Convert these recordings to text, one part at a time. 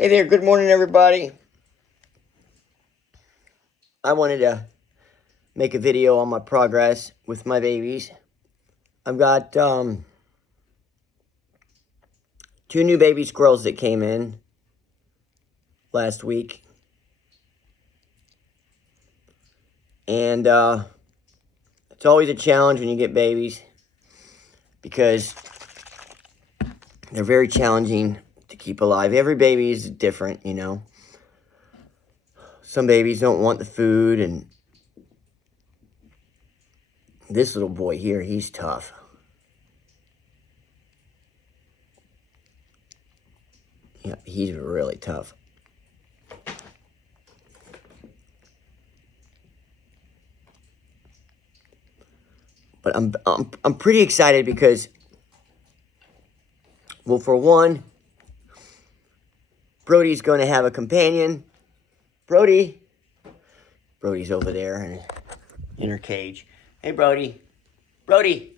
Hey there, good morning everybody. I wanted to make a video on my progress with my babies. I've got 2 new baby squirrels that came in last week. And it's always a challenge when you get babies because they're very challenging to keep alive. Every baby is different, you know. Some babies don't want the food, and this little boy here, he's tough. Yeah, he's really tough. But I'm pretty excited because, well, for one, Brodie's going to have a companion. Brodie's over there in her cage. Hey, Brodie. Brodie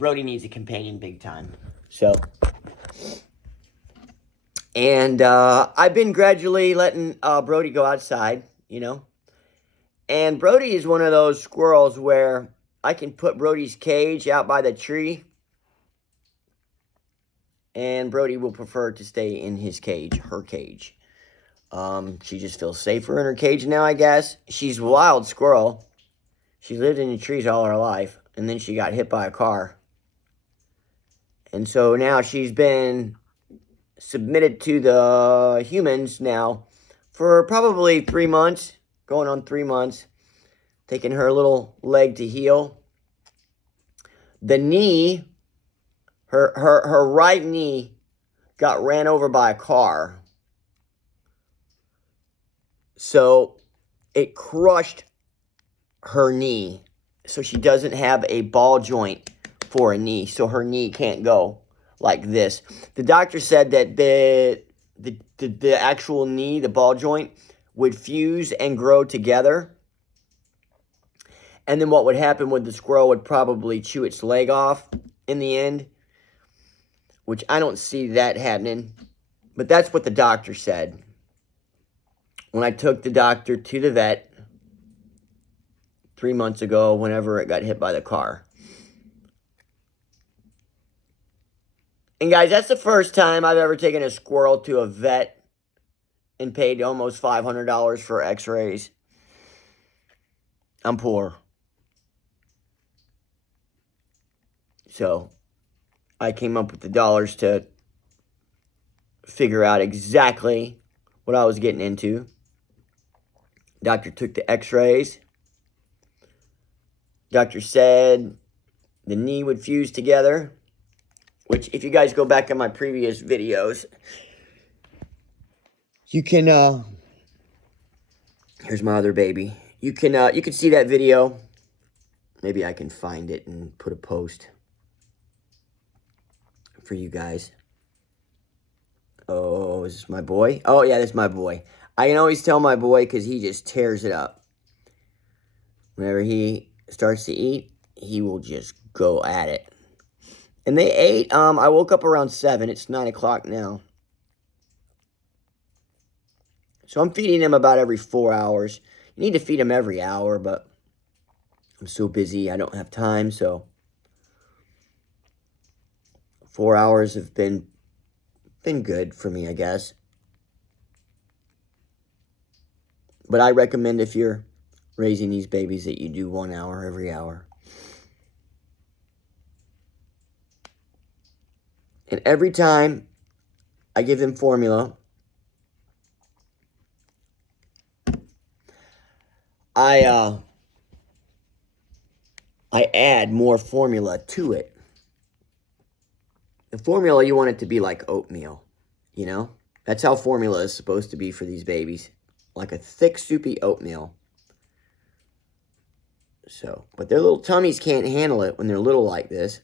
needs a companion big time. So, and I've been gradually letting Brodie go outside, you know. And Brodie is one of those squirrels where I can put Brodie's cage out by the tree, and Brodie will prefer to stay in his cage, her cage. She just feels safer in her cage now, I guess. She's a wild squirrel. She lived in the trees all her life, and then she got hit by a car. And so now she's been submitted to the humans now for probably 3 months, going on 3 months, taking her little leg to heal. The knee, her right knee got ran over by a car. So it crushed her knee. So she doesn't have a ball joint for a knee. So her knee can't go like this. The doctor said that the actual knee, the ball joint, would fuse and grow together. And then what would happen with the squirrel would probably chew its leg off in the end, which I don't see that happening. But that's what the doctor said when I took the doctor to the vet 3 months ago, whenever it got hit by the car. And guys, that's the first time I've ever taken a squirrel to a vet and paid almost $500 for x-rays. I'm poor. So I came up with the dollars to figure out exactly what I was getting into. Doctor took the x-rays. Doctor said the knee would fuse together, which if you guys go back in my previous videos, you can, here's my other baby. You can see that video. Maybe I can find it and put a post for you guys. Oh, is this my boy? Oh, yeah, this is my boy. I can always tell my boy because he just tears it up. Whenever he starts to eat, he will just go at it. And they ate. I woke up around 7. It's 9 o'clock now. So I'm feeding him about every 4 hours. You need to feed him every hour, but I'm so busy, I don't have time, so 4 hours have been good for me, I guess. But I recommend if you're raising these babies that you do 1 hour every hour. And every time I give them formula, I add more formula to it. The formula, you want it to be like oatmeal, you know? That's how formula is supposed to be for these babies. Like a thick, soupy oatmeal. So, but their little tummies can't handle it when they're little like this.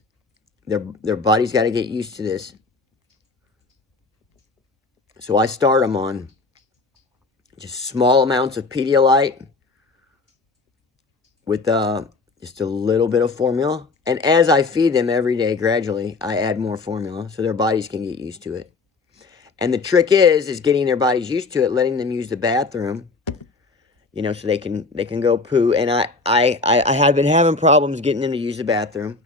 Their body's got to get used to this. So I start them on just small amounts of Pedialyte with just a little bit of formula. And as I feed them every day, gradually, I add more formula so their bodies can get used to it. And the trick is getting their bodies used to it, letting them use the bathroom, you know, so they can go poo. And I have been having problems getting them to use the bathroom.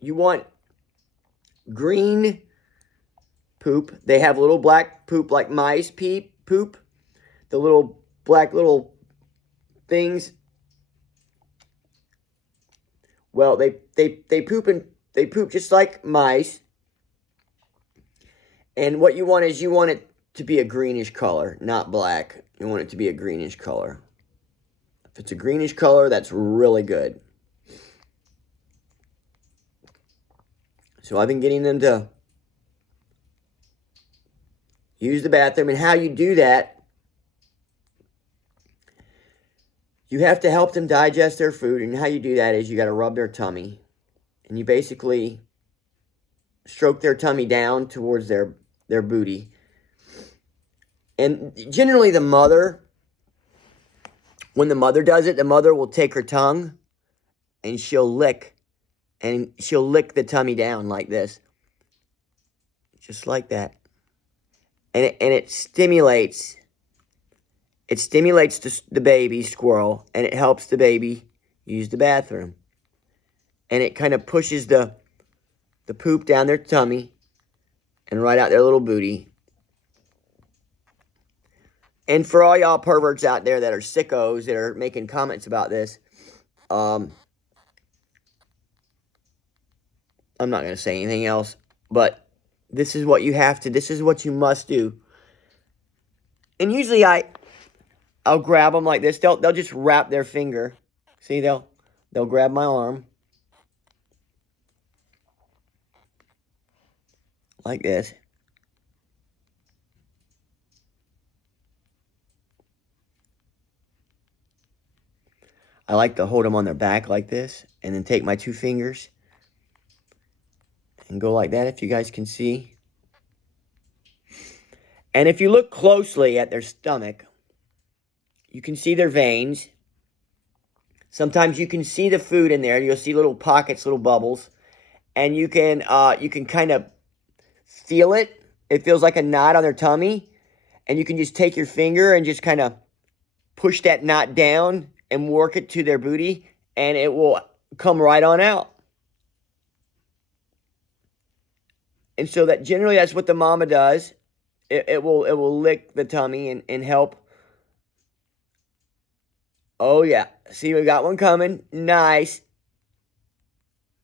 You want green poop. They have little black poop like mice poop. The little black little things. Well, they poop just like mice. And what you want is you want it to be a greenish color, not black. You want it to be a greenish color. If it's a greenish color, that's really good. So I've been getting them to use the bathroom. And how you do that, you have to help them digest their food. And how you do that is you got to rub their tummy. And you basically stroke their tummy down towards their booty. And generally the mother, when the mother does it, the mother will take her tongue and she'll lick the tummy down like this. Just like that. And it stimulates the baby squirrel, and it helps the baby use the bathroom. And it kind of pushes the poop down their tummy and right out their little booty. And for all y'all perverts out there that are sickos that are making comments about this, I'm not going to say anything else, but this is what you have to, this is what you must do. And usually I'll grab them like this. They'll just wrap their finger. See, they'll grab my arm. Like this. I like to hold them on their back like this, and then take my 2 fingers and go like that, if you guys can see. And if you look closely at their stomach, you can see their veins. Sometimes you can see the food in there. You'll see little pockets, little bubbles, and you can kind of feel it. It feels like a knot on their tummy, and you can just take your finger and just kind of push that knot down and work it to their booty, and it will come right on out. And so that generally that's what the mama does. It will lick the tummy and help. Oh yeah, see, we got one coming. Nice.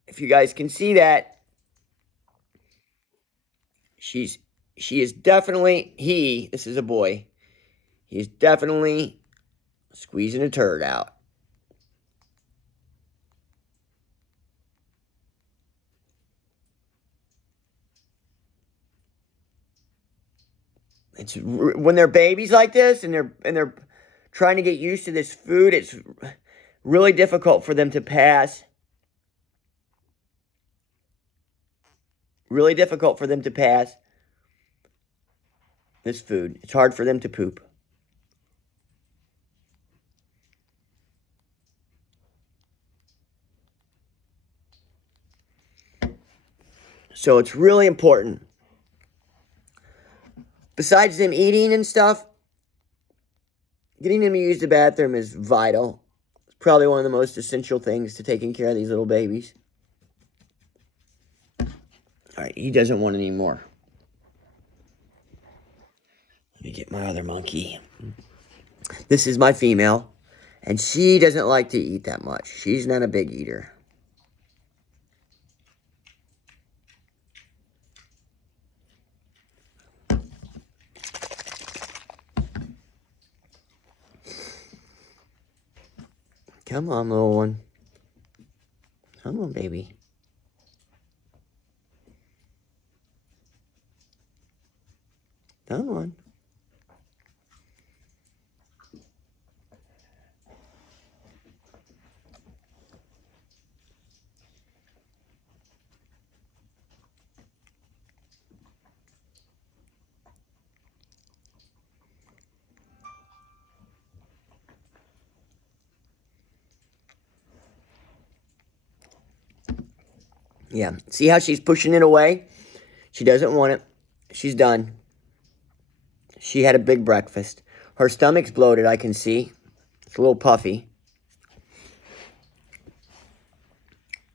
If you guys can see that, she is definitely, this is a boy, he is definitely squeezing a turd out. It's when they're babies like this and they're trying to get used to this food, it's really difficult for them to pass. Really difficult for them to pass this food. It's hard for them to poop. So it's really important. Besides them eating and stuff, getting them to use the bathroom is vital. It's probably one of the most essential things to taking care of these little babies. All right, he doesn't want any more. Let me get my other monkey. This is my female, and she doesn't like to eat that much. She's not a big eater. Come on, little one. Come on, baby. Come on. Yeah, see how she's pushing it away? She doesn't want it. She's done. She had a big breakfast. Her stomach's bloated, I can see. It's a little puffy.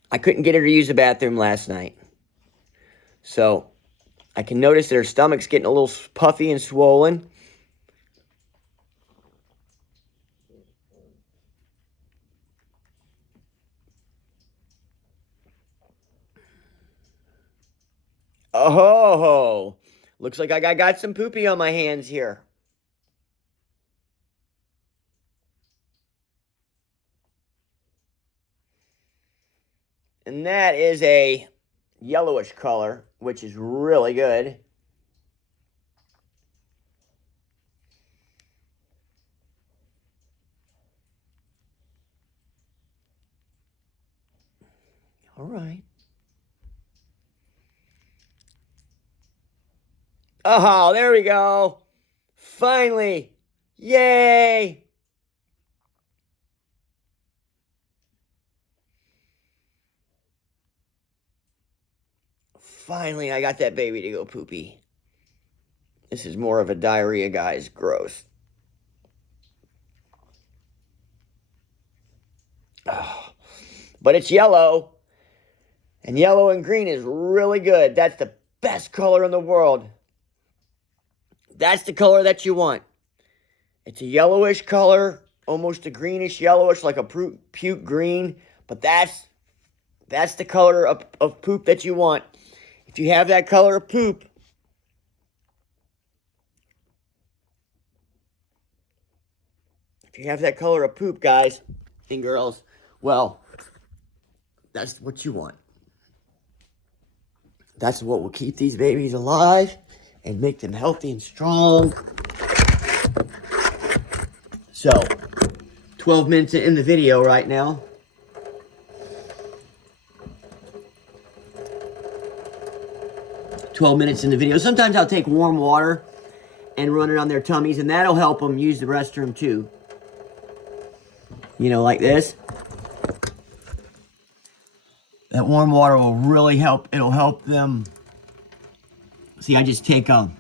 I couldn't get her to use the bathroom last night. So, I can notice that her stomach's getting a little puffy and swollen. Oh, looks like I got some poopy on my hands here. And that is a yellowish color, which is really good. All right. Oh, there we go. Finally. Yay. Finally, I got that baby to go poopy. This is more of a diarrhea, guys. Gross. Oh, but it's yellow. And yellow and green is really good. That's the best color in the world. That's the color that you want. It's a yellowish color, almost a greenish yellowish, like a puke green. But that's the color of poop that you want. If you have that color of poop, guys and girls, well, that's what you want. That's what will keep these babies alive and make them healthy and strong. So, 12 minutes in the video right now. Sometimes I'll take warm water and run it on their tummies, and that'll help them use the restroom too. You know, like this. That warm water will really help. It'll help them. See, I just take a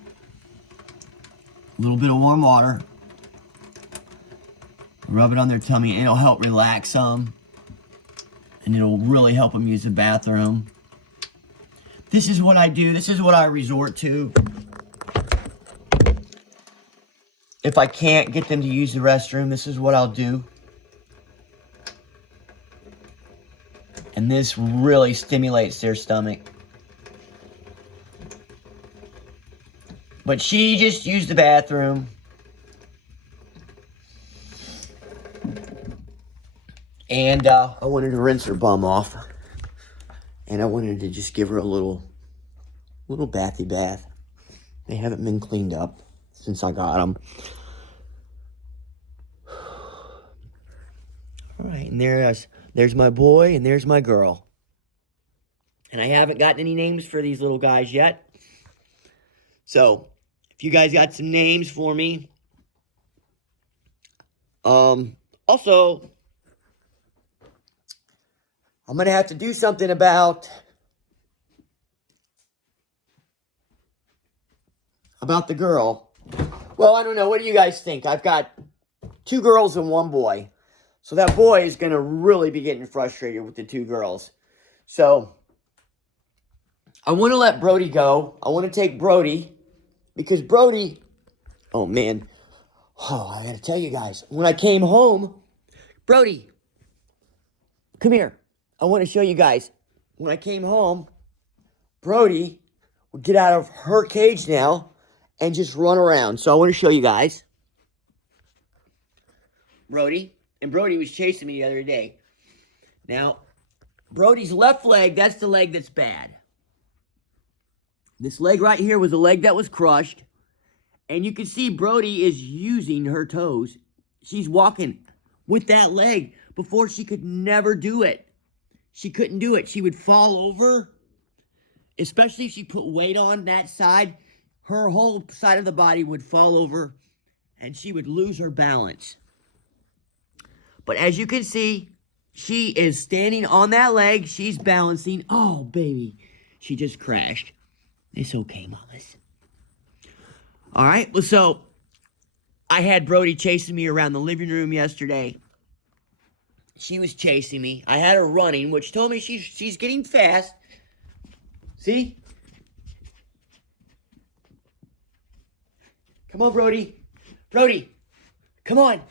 little bit of warm water, rub it on their tummy, and it'll help relax them. And it'll really help them use the bathroom. This is what I do. This is what I resort to. If I can't get them to use the restroom, this is what I'll do. And this really stimulates their stomach. But she just used the bathroom. And I wanted to rinse her bum off. And I wanted to just give her a little bathy bath. They haven't been cleaned up since I got them. All right, and there's my boy, and there's my girl. And I haven't gotten any names for these little guys yet. So, if you guys got some names for me. Also, I'm going to have to do something about the girl. Well, I don't know. What do you guys think? I've got 2 girls and 1 boy. So that boy is going to really be getting frustrated with the 2 girls. So, I want to let Brodie go. I want to take Brodie. Because Brodie, oh man. Oh, I got to tell you guys. When I came home, Brodie, come here. I want to show you guys. When I came home, Brodie would get out of her cage now and just run around. So I want to show you guys. Brodie. And Brodie was chasing me the other day. Now, Brodie's left leg, that's the leg that's bad. This leg right here was a leg that was crushed. And you can see Brodie is using her toes. She's walking with that leg. Before, she could never do it. She couldn't do it. She would fall over. Especially if she put weight on that side. Her whole side of the body would fall over. And she would lose her balance. But as you can see, she is standing on that leg. She's balancing. Oh, baby. She just crashed. It's okay, mamas. All right, well, so I had Brodie chasing me around the living room yesterday. She was chasing me. I had her running, which told me she's getting fast. See? Come on, Brodie. Brodie, come on.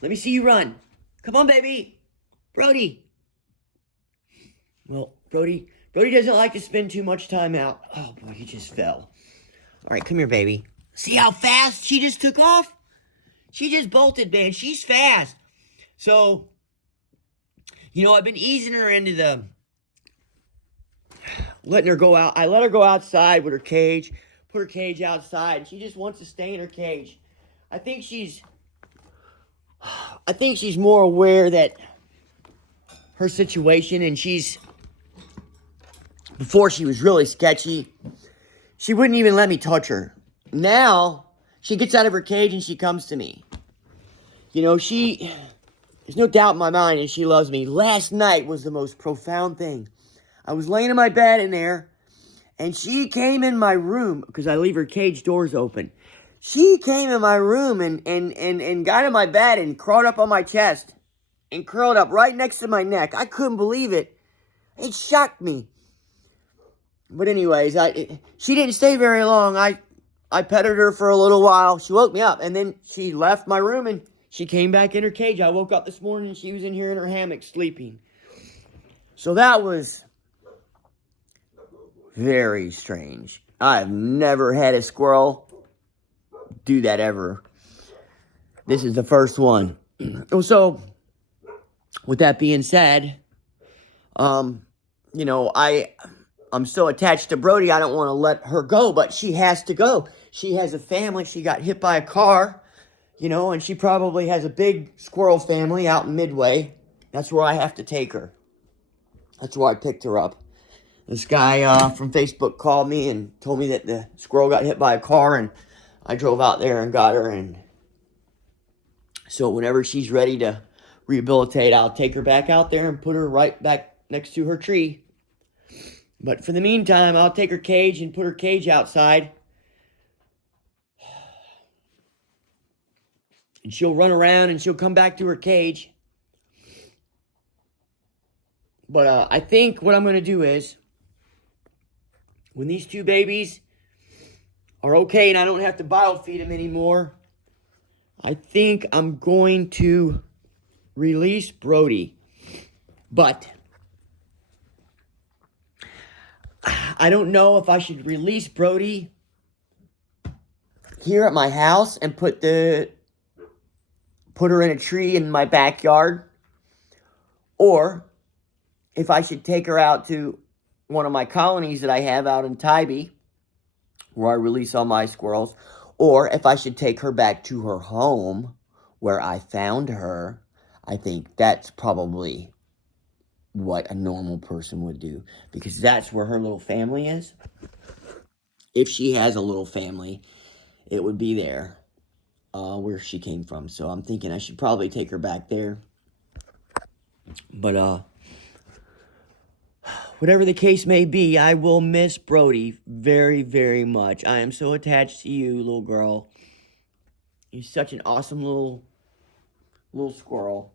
Let me see you run. Come on, baby. Brodie. Well, Brodie doesn't like to spend too much time out. Oh, boy, he just fell. All right, come here, baby. See how fast she just took off? She just bolted, man. She's fast. So, I've been easing her into letting her go out. I let her go outside with her cage, put her cage outside, and she just wants to stay in her cage. I think she's more aware that her situation, and before she was really sketchy. She wouldn't even let me touch her. Now, she gets out of her cage and she comes to me. There's no doubt in my mind that she loves me. Last night was the most profound thing. I was laying in my bed in there, and she came in my room, because I leave her cage doors open. She came in my room and got in my bed and crawled up on my chest and curled up right next to my neck. I couldn't believe it. It shocked me. But anyways, she didn't stay very long. I petted her for a little while. She woke me up, and then she left my room, and she came back in her cage. I woke up this morning, and she was in here in her hammock sleeping. So that was very strange. I've never had a squirrel do that ever. This is the first one. So, with that being said, I'm still attached to Brodie. I don't want to let her go, but she has to go. She has a family. She got hit by a car, and she probably has a big squirrel family out in Midway. That's where I have to take her. That's where I picked her up. This guy from Facebook called me and told me that the squirrel got hit by a car, and I drove out there and got her. And so whenever she's ready to rehabilitate, I'll take her back out there and put her right back next to her tree. But for the meantime, I'll take her cage and put her cage outside. And she'll run around and she'll come back to her cage. But I think what I'm going to do is, when these two babies are okay and I don't have to biofeed them anymore, I think I'm going to release Brodie. But I don't know if I should release Brodie here at my house and put her in a tree in my backyard, or if I should take her out to one of my colonies that I have out in Tybee, where I release all my squirrels, or if I should take her back to her home where I found her. I think that's probably what a normal person would do, because that's where her little family is. If she has a little family, it would be there where she came from. So I'm thinking I should probably take her back there. But whatever the case may be, I will miss Brodie very, very much. I am so attached to you, little girl. You're such an awesome little squirrel.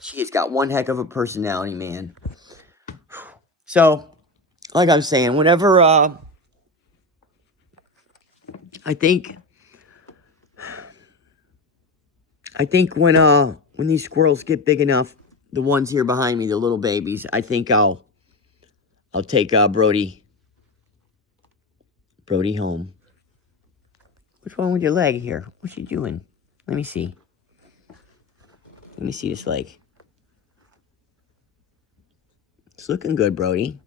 She has got one heck of a personality, man. So, like I'm saying, whenever, I think when these squirrels get big enough, the ones here behind me, the little babies, I think I'll take Brodie home. What's wrong with your leg here? What's she doing? Let me see. Let me see this leg. It's looking good, Brodie.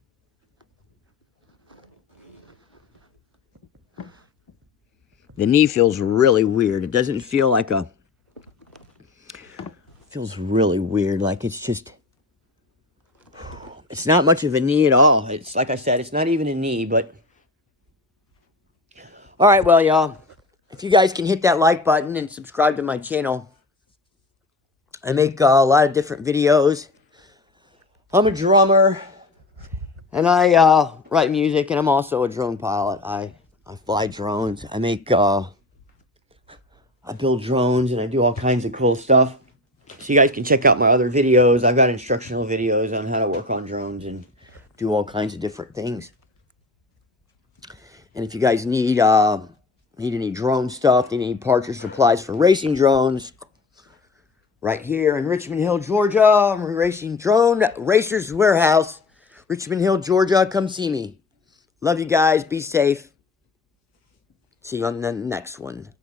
The knee feels really weird. It doesn't feel like feels really weird. Like it's not much of a knee at all. It's like I said, it's not even a knee, but. All right, well, y'all. If you guys can hit that like button and subscribe to my channel. I make a lot of different videos. I'm a drummer, and I write music, and I'm also a drone pilot. I I fly drones. I build drones, and I do all kinds of cool stuff. So you guys can check out my other videos. I've got instructional videos on how to work on drones and do all kinds of different things. And if you guys need any drone stuff, need any parts or supplies for racing drones, right here in Richmond Hill, Georgia, I'm Racing Drone Racers Warehouse, Richmond Hill, Georgia. Come see me. Love you guys. Be safe. See you on the next one.